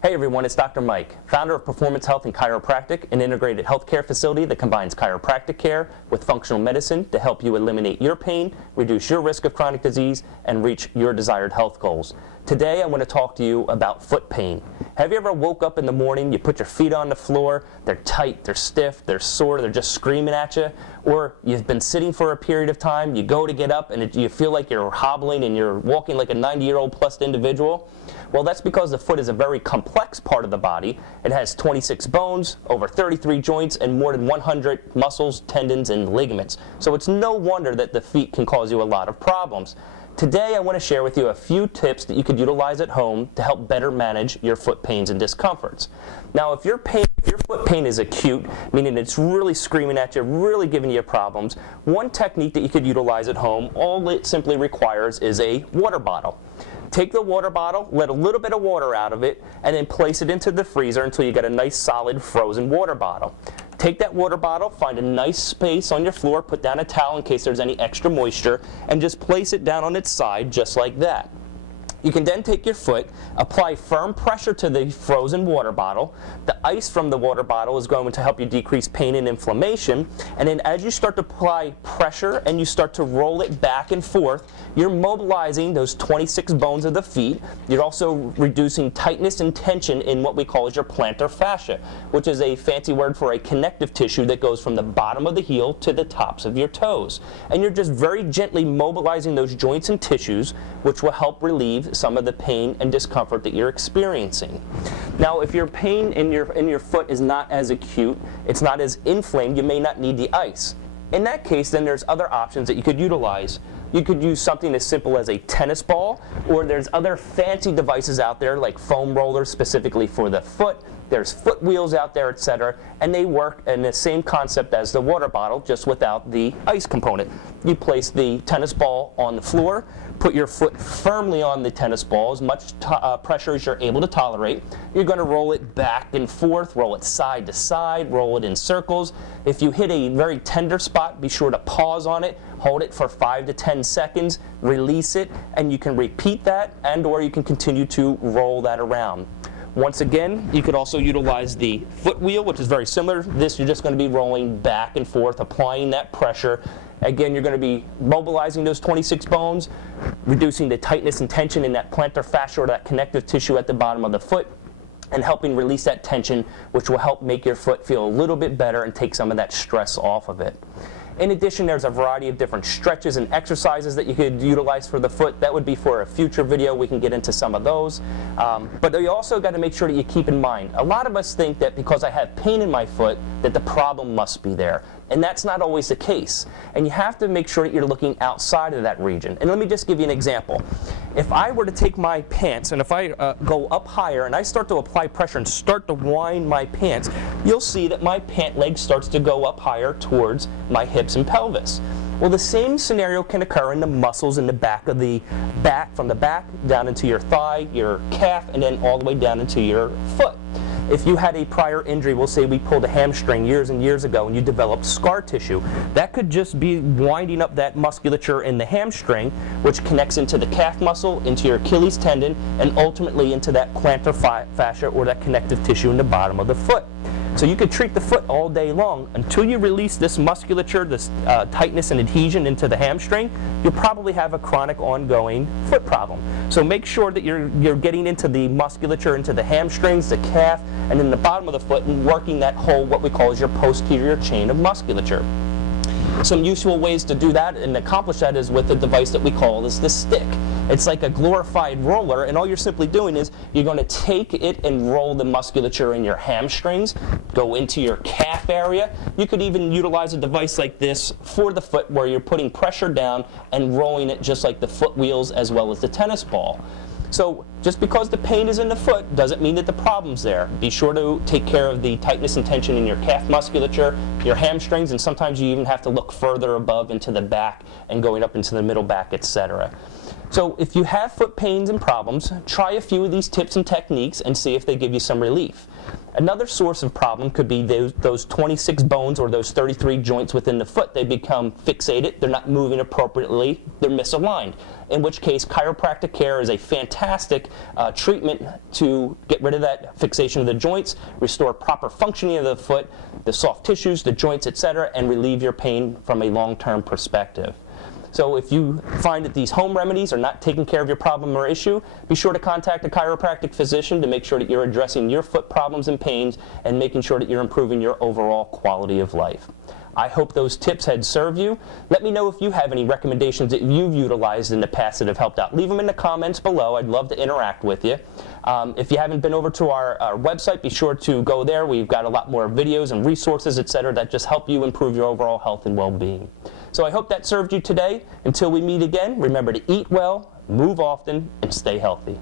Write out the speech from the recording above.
Hey everyone, it's Dr. Mike, founder of Performance Health and Chiropractic, an integrated healthcare facility that combines chiropractic care with functional medicine to help you eliminate your pain, reduce your risk of chronic disease, and reach your desired health goals. Today I want to talk to you about foot pain. Have you ever woke up in the morning, you put your feet on the floor, they're tight, they're stiff, they're sore, they're just screaming at you? Or you've been sitting for a period of time, you go to get up and you feel like you're hobbling and you're walking like a 90-year-old plus individual? Well, that's because the foot is a very complex part of the body. It has 26 bones, over 33 joints, and more than 100 muscles, tendons, and ligaments. So it's no wonder that the feet can cause you a lot of problems. Today I want to share with you a few tips that you could utilize at home to help better manage your foot pains and discomforts. Now if your foot pain is acute, meaning it's really screaming at you, really giving you problems, one technique that you could utilize at home, all it simply requires is a water bottle. Take the water bottle, let a little bit of water out of it, and then place it into the freezer until you get a nice solid frozen water bottle. Take that water bottle, find a nice space on your floor, put down a towel in case there's any extra moisture, and just place it down on its side just like that. You can then take your foot, apply firm pressure to the frozen water bottle. The ice from the water bottle is going to help you decrease pain and inflammation. And then as you start to apply pressure and you start to roll it back and forth, you're mobilizing those 26 bones of the feet. You're also reducing tightness and tension in what we call as your plantar fascia, which is a fancy word for a connective tissue that goes from the bottom of the heel to the tops of your toes. And you're just very gently mobilizing those joints and tissues, which will help relieve some of the pain and discomfort that you're experiencing. Now, if your pain in your foot is not as acute, it's not as inflamed, you may not need the ice. In that case, then there's other options that you could utilize. You could use something as simple as a tennis ball, or there's other fancy devices out there like foam rollers specifically for the foot. There's foot wheels out there, etc., and they work in the same concept as the water bottle, just without the ice component. You place the tennis ball on the floor, put your foot firmly on the tennis ball, as much pressure as you're able to tolerate. You're going to roll it back and forth, roll it side to side, roll it in circles. If you hit a very tender spot, be sure to pause on it, hold it for 5 to 10 seconds, release it, and you can repeat that, and or you can continue to roll that around. Once again, you could also utilize the foot wheel, which is very similar. This, you're just going to be rolling back and forth, applying that pressure. Again, you're going to be mobilizing those 26 bones, reducing the tightness and tension in that plantar fascia or that connective tissue at the bottom of the foot, and helping release that tension, which will help make your foot feel a little bit better and take some of that stress off of it. In addition, there's a variety of different stretches and exercises that you could utilize for the foot. That would be for a future video. We can get into some of those. But you also got to make sure that you keep in mind, a lot of us think that because I have pain in my foot, that the problem must be there. And that's not always the case. And you have to make sure that you're looking outside of that region. And let me just give you an example. If I were to take my pants and if I go up higher and I start to apply pressure and start to wind my pants, you'll see that my pant leg starts to go up higher towards my hips and pelvis. Well, the same scenario can occur in the muscles in the back of the back, from the back down into your thigh, your calf, and then all the way down into your foot. If you had a prior injury, we'll say we pulled a hamstring years and years ago and you developed scar tissue, that could just be winding up that musculature in the hamstring, which connects into the calf muscle, into your Achilles tendon, and ultimately into that plantar fascia or that connective tissue in the bottom of the foot. So you could treat the foot all day long until you release this musculature, this tightness and adhesion into the hamstring. You'll probably have a chronic ongoing foot problem. So make sure that you're getting into the musculature, into the hamstrings, the calf, and then the bottom of the foot, and working that whole, what we call is your posterior chain of musculature. Some useful ways to do that and accomplish that is with a device that we call is the stick. It's like a glorified roller, and all you're simply doing is you're going to take it and roll the musculature in your hamstrings, go into your calf area. You could even utilize a device like this for the foot where you're putting pressure down and rolling it just like the foot wheels as well as the tennis ball. So just because the pain is in the foot doesn't mean that the problem's there. Be sure to take care of the tightness and tension in your calf musculature, your hamstrings, and sometimes you even have to look further above into the back and going up into the middle back, etc. So if you have foot pains and problems, try a few of these tips and techniques and see if they give you some relief. Another source of problem could be those 26 bones or those 33 joints within the foot. They become fixated, they're not moving appropriately, they're misaligned. In which case, chiropractic care is a fantastic treatment to get rid of that fixation of the joints, restore proper functioning of the foot, the soft tissues, the joints, etc., and relieve your pain from a long-term perspective. So if you find that these home remedies are not taking care of your problem or issue, be sure to contact a chiropractic physician to make sure that you're addressing your foot problems and pains and making sure that you're improving your overall quality of life. I hope those tips had served you. Let me know if you have any recommendations that you've utilized in the past that have helped out. Leave them in the comments below. I'd love to interact with you. If you haven't been over to our website, be sure to go there. We've got a lot more videos and resources, etc., that just help you improve your overall health and well-being. So I hope that served you today. Until we meet again, remember to eat well, move often, and stay healthy.